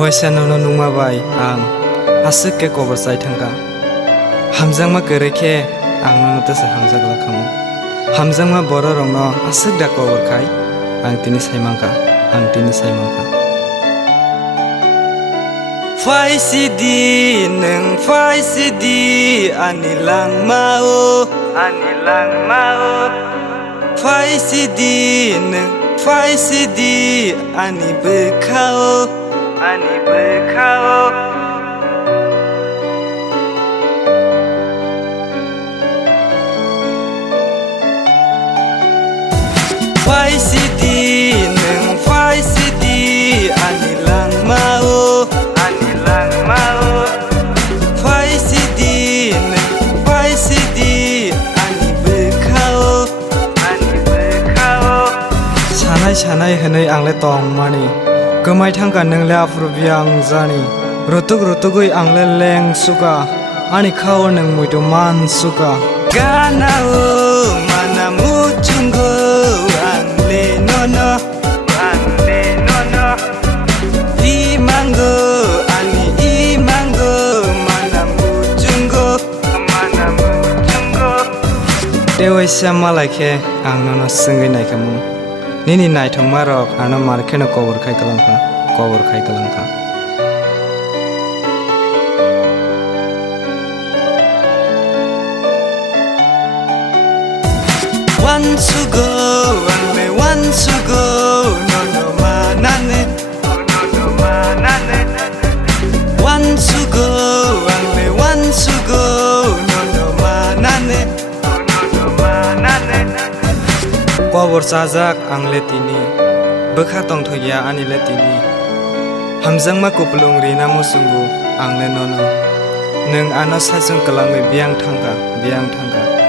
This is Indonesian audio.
Voice no nungma bai ang asik ke cover sai thangka hamjang ma kereke ang no tese hamjak la khamu hamjang ma boro rong no asik da cover khai ang tini saimangka Fai sidi neng fai sidi anilang mau Fai sidi neng fai sidi ani bekao Fai sidi neng fai sidi anilang mau Fai sidi neng fai sidi ani bekao Sanai henai angle tong mani Gemai thangka neng le afrubiang zani Rutuk-rutugui angle leng suka Ani khao neng muito man suka Ganao mana muchungo angle nono Imango ani imango mana muchungo Dewa siama like ang nono sungui naikamu Nini naithong marok ano markeno cover khai kalangka Once to go, only once to go, no manane. Once to go, only once to go, no manane. Cover sajak ang letini, bekhatong thoya ani letini. Hamjang ma kuplung rina musungu ang le nono. Neng ano sajung kalangme biang thangka.